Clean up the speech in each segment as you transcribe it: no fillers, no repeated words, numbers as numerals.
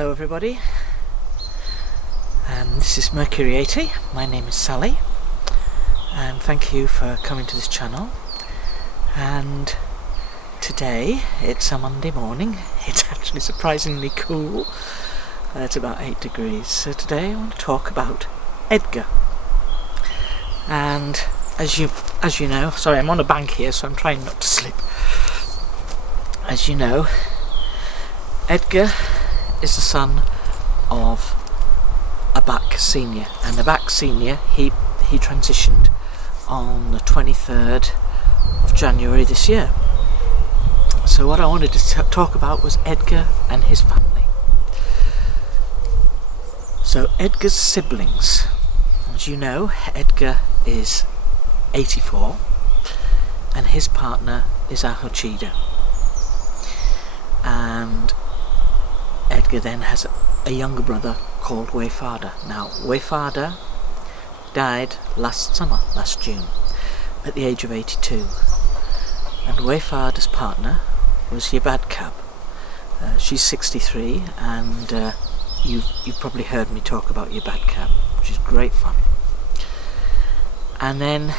Hello everybody, this is Mercury 80, my name is Sally, and thank you for coming to this channel. And today, it's a Monday morning, it's actually surprisingly cool, it's about 8 degrees, so today I want to talk about Edgar. And as you know, sorry, I'm on a bank here so I'm trying not to slip. As you know, Edgar is the son of Abaq Senior, and Abaq Senior he transitioned on the 23rd of January this year. So what I wanted to talk about was Edgar and his family. So Edgar's siblings, as you know, Edgar is 84 and his partner is Ahochida, and Edgar then has a younger brother called Wayfather. Now, Wayfather died last June, at the age of 82. And Wayfather's partner was Abaq. She's 63, and you've probably heard me talk about Abaq, which is great fun. And then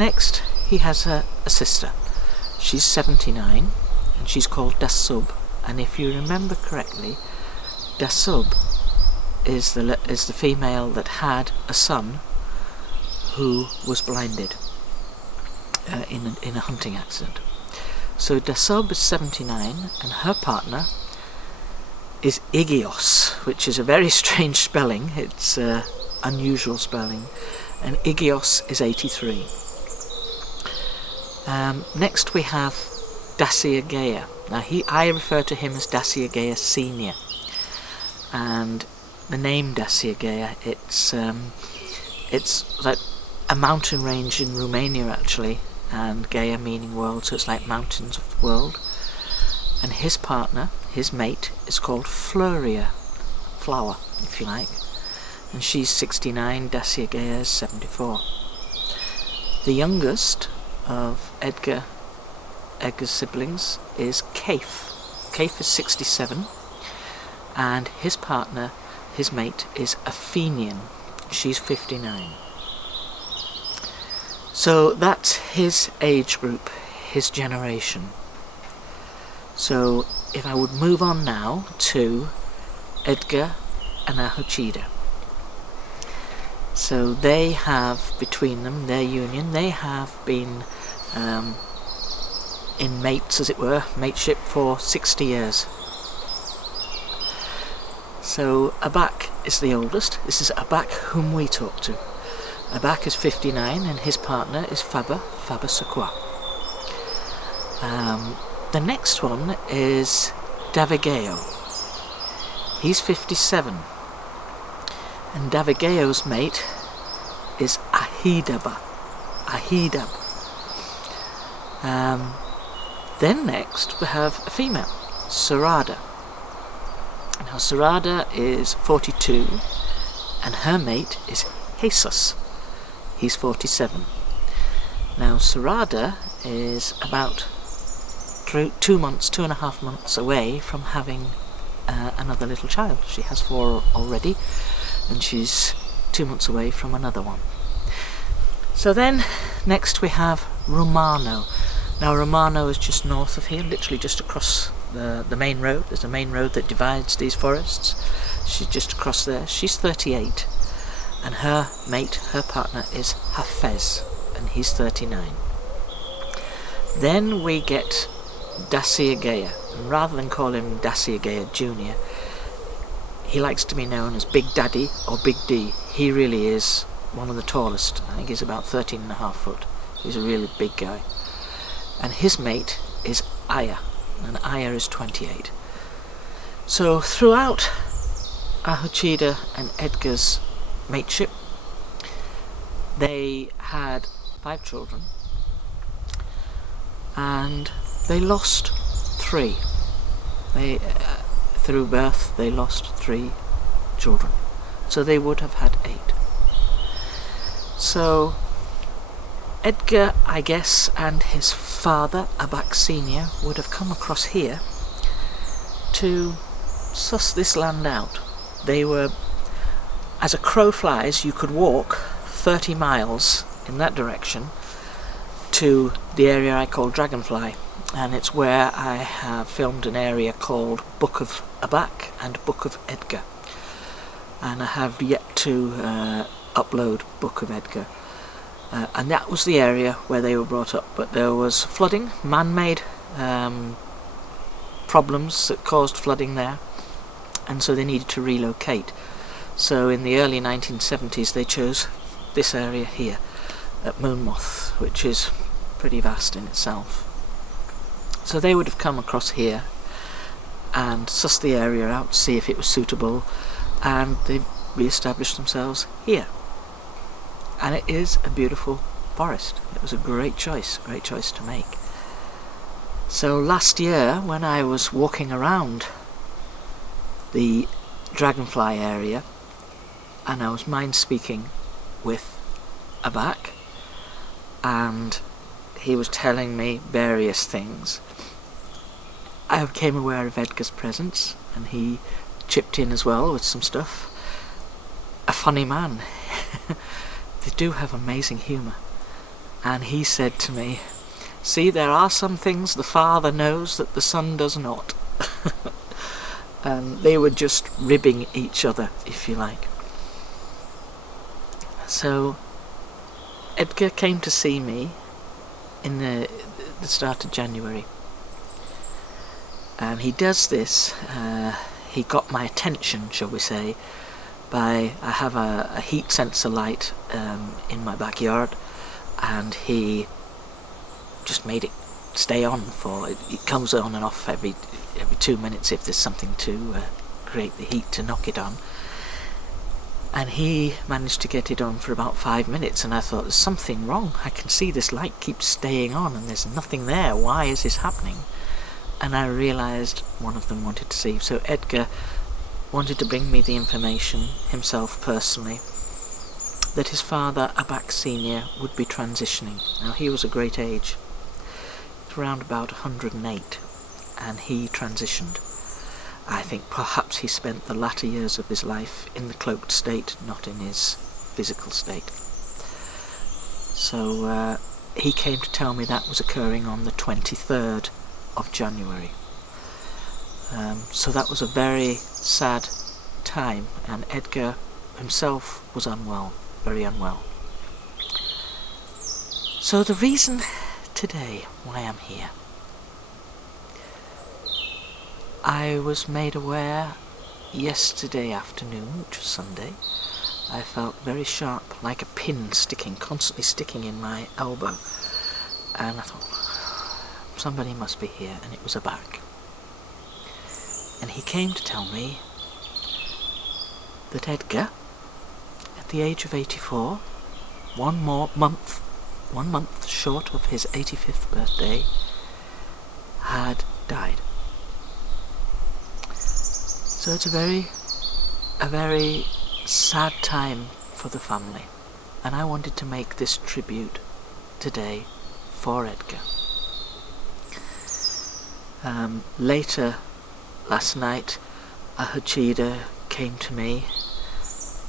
next he has a sister. She's 79, and she's called Dasub. And if you remember correctly, Dasub is the female that had a son who was blinded in a hunting accident. So Dasub is 79, and her partner is Igios, which is a very strange spelling. It's unusual spelling, and Igios is 83. Next we have Daciagea. Now I refer to him as Daciagea Senior, and the name Daciagea, it's like a mountain range in Romania actually, and Gaia meaning world, so it's like mountains of the world. And his partner, his mate, is called Floria, flower if you like, and she's 69, Daciagea is 74. The youngest of Edgar's siblings is Kaif. Kaif is 67, and his partner, his mate, is Athenian. She's 59. So that's his age group, his generation. So if I would move on now to Edgar and Ahochida. So they have, between them, their union, they have been in mates, as it were, mateship for 60 years. So Abaq is the oldest. This is Abaq whom we talk to. Abaq is 59 and his partner is Faber Sakwa. The next one is Davigeo. He's 57. And Davigeo's mate is Ahidab. Then next we have a female, Sarada. Now Sarada is 42 and her mate is Jesus. He's 47. Now Sarada is about 2.5 months away from having another little child. She has 4 already, and she's 2 months away from another one. So then next we have Romano. Now Romano is just north of here, literally just across the main road. There's a main road that divides these forests. She's just across there. She's 38, and her mate, her partner, is Hafez, and he's 39. Then we get Daciagea, and rather than call him Daciagea Jr., he likes to be known as Big Daddy or Big D. He really is one of the tallest. I think he's about 13.5 foot. He's a really big guy. And his mate is Aya, and Aya is 28. So throughout Ahochida and Edgar's mateship, they had 5 children, and they lost 3. Through birth they lost 3 children, so they would have had 8. So Edgar, I guess, and his father, Abaq Senior, would have come across here to suss this land out. They were, as a crow flies, you could walk 30 miles in that direction to the area I call Dragonfly, and it's where I have filmed an area called Book of Abaq and Book of Edga, and I have yet to upload Book of Edga, and that was the area where they were brought up. But there was flooding, man-made problems that caused flooding there, and so they needed to relocate. So in the early 1970s they chose this area here at Moonmoth, which is pretty vast in itself. So they would have come across here and sussed the area out, see if it was suitable, and they re-established themselves here. And it is a beautiful forest. It was a great choice to make. So last year, when I was walking around the Dragonfly area, and I was mind speaking with Abaq, and he was telling me various things, I became aware of Edgar's presence, and he chipped in as well with some stuff. A funny man. They do have amazing humour. And he said to me, "See, there are some things the father knows that the son does not." And they were just ribbing each other, if you like. So Edgar came to see me in the start of January, and he does this, he got my attention, shall we say, by, I have a heat sensor light in my backyard, and he just made it stay on for, it comes on and off every 2 minutes if there's something to create the heat to knock it on. And he managed to get it on for about 5 minutes, and I thought, there's something wrong. I can see this light keeps staying on and there's nothing there. Why is this happening? And I realised one of them wanted to see. So Edgar wanted to bring me the information himself personally that his father, Abaq Senior, would be transitioning. Now he was a great age. He was around about 108, and he transitioned. I think perhaps he spent the latter years of his life in the cloaked state, not in his physical state. So he came to tell me that was occurring on the 23rd of January. So that was a very sad time, and Edgar himself was unwell, very unwell. So the reason today why I'm here, I was made aware yesterday afternoon, which was Sunday. I felt very sharp, like a pin sticking, constantly sticking in my elbow. And I thought, somebody must be here, and it was Abaq. And he came to tell me that Edgar, at the age of 84, 1 month short of his 85th birthday, had died. So it's a very sad time for the family, and I wanted to make this tribute today for Edgar. Later last night, Ahochida came to me,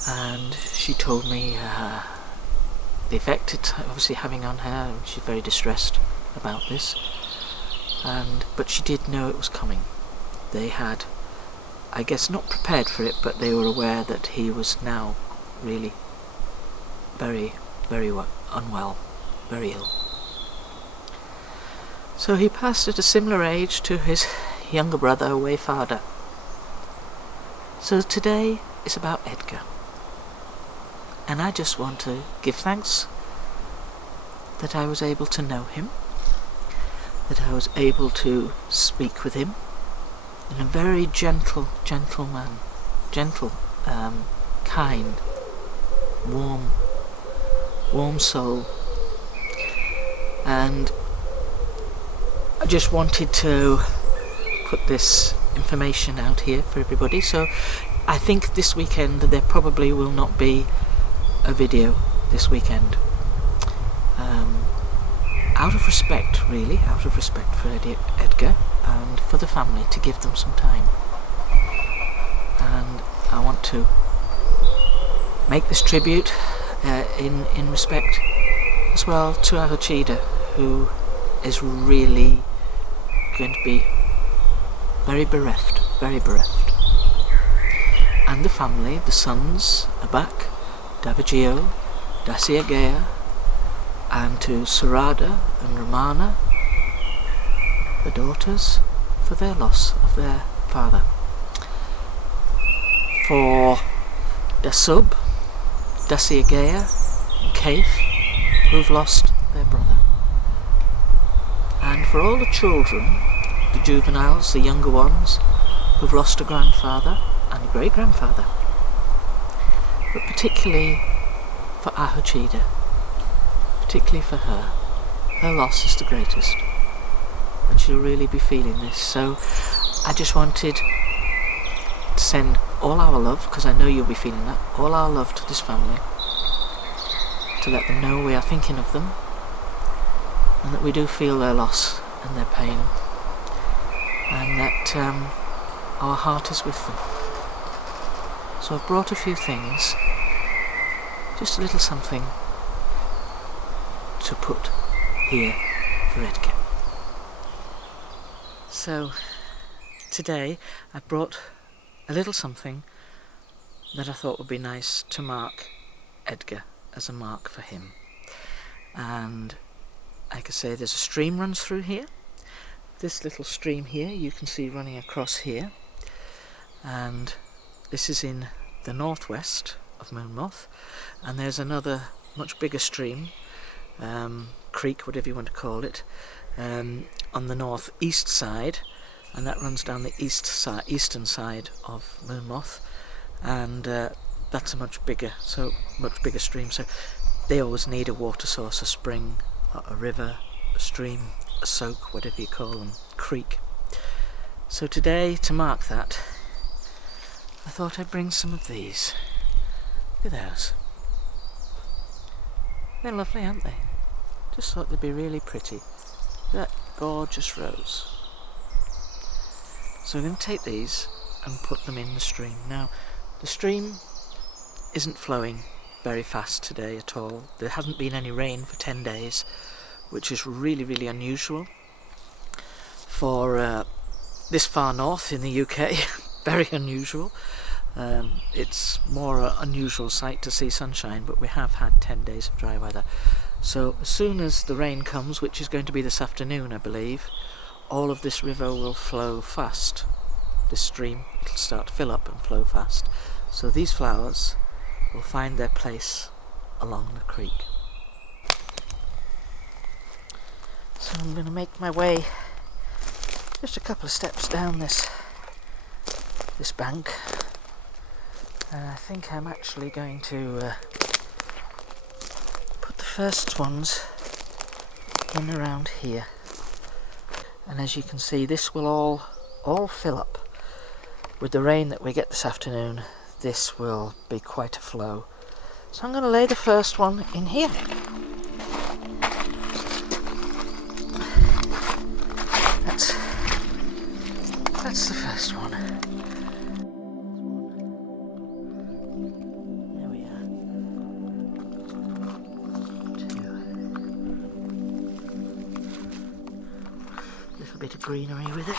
and she told me the effect it's obviously having on her, and she's very distressed about this. But she did know it was coming. They had, I guess, not prepared for it, but they were aware that he was now really very, very unwell, very ill. So he passed at a similar age to his younger brother, way farther. So today is about Edgar. And I just want to give thanks that I was able to know him, that I was able to speak with him, and a very gentle man, kind, warm soul. And I just wanted to put this information out here for everybody. So I think this weekend there probably will not be a video this weekend. Out of respect for Edgar and for the family, to give them some time. and I want to make this tribute in respect as well to Ahochida, who is really going to be very bereft, and the family, the sons, Abaq, Davigio, Daciagea, and to Sarada and Romana, the daughters, for their loss of their father. For Dasub, Daciagea, and Kaif, who've lost their brother. And for all the children, the juveniles, the younger ones, who've lost a grandfather and a great-grandfather. But particularly for Ahochida, particularly for her, her loss is the greatest. And she'll really be feeling this. So I just wanted to send all our love, because I know you'll be feeling that, all our love to this family, to let them know we are thinking of them, and that we do feel their loss and their pain, and that our heart is with them. So I've brought a few things, just a little something to put here for Edgar. So today I brought a little something that I thought would be nice to mark Edgar, as a mark for him. And I could say there's a stream runs through here. This little stream here you can see running across here, and this is in the northwest of Moonmoth, and there's another much bigger stream, creek, whatever you want to call it, on the northeast side, and that runs down the eastern side of Moonmoth, and that's a much bigger stream. So they always need a water source, a spring, a river, a stream, a soak, whatever you call them, creek. So today, to mark that, I thought I'd bring some of these. Look at those. They're lovely, aren't they? Just thought they'd be really pretty. That gorgeous rose. So we're going to take these and put them in the stream. Now, the stream isn't flowing very fast today at all. There hasn't been any rain for 10 days, which is really, really unusual for this far north in the UK. Very unusual. It's more an unusual sight to see sunshine, but we have had 10 days of dry weather. So as soon as the rain comes, which is going to be this afternoon, I believe, all of this river will flow fast. This stream, it'll start to fill up and flow fast. So these flowers will find their place along the creek. So I'm going to make my way just a couple of steps down this bank, and I think I'm actually going to put the first ones in around here. And as you can see, this will all fill up. With the rain that we get this afternoon, this will be quite a flow. So I'm going to lay the first one in here. That's the first one. There we are. Two. Little bit of greenery with it.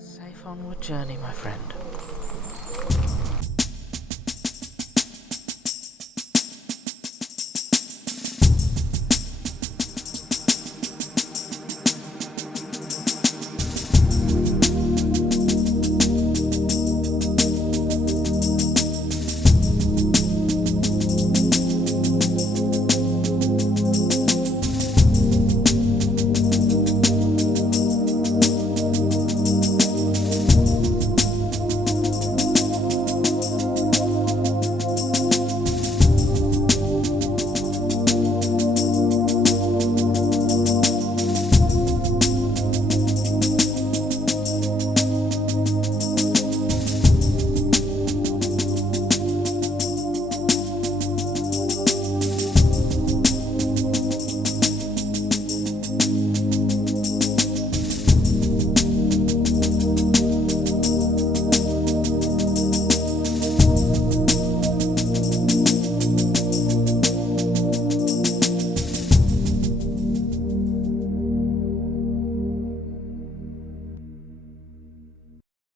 Safe onward journey, my friend.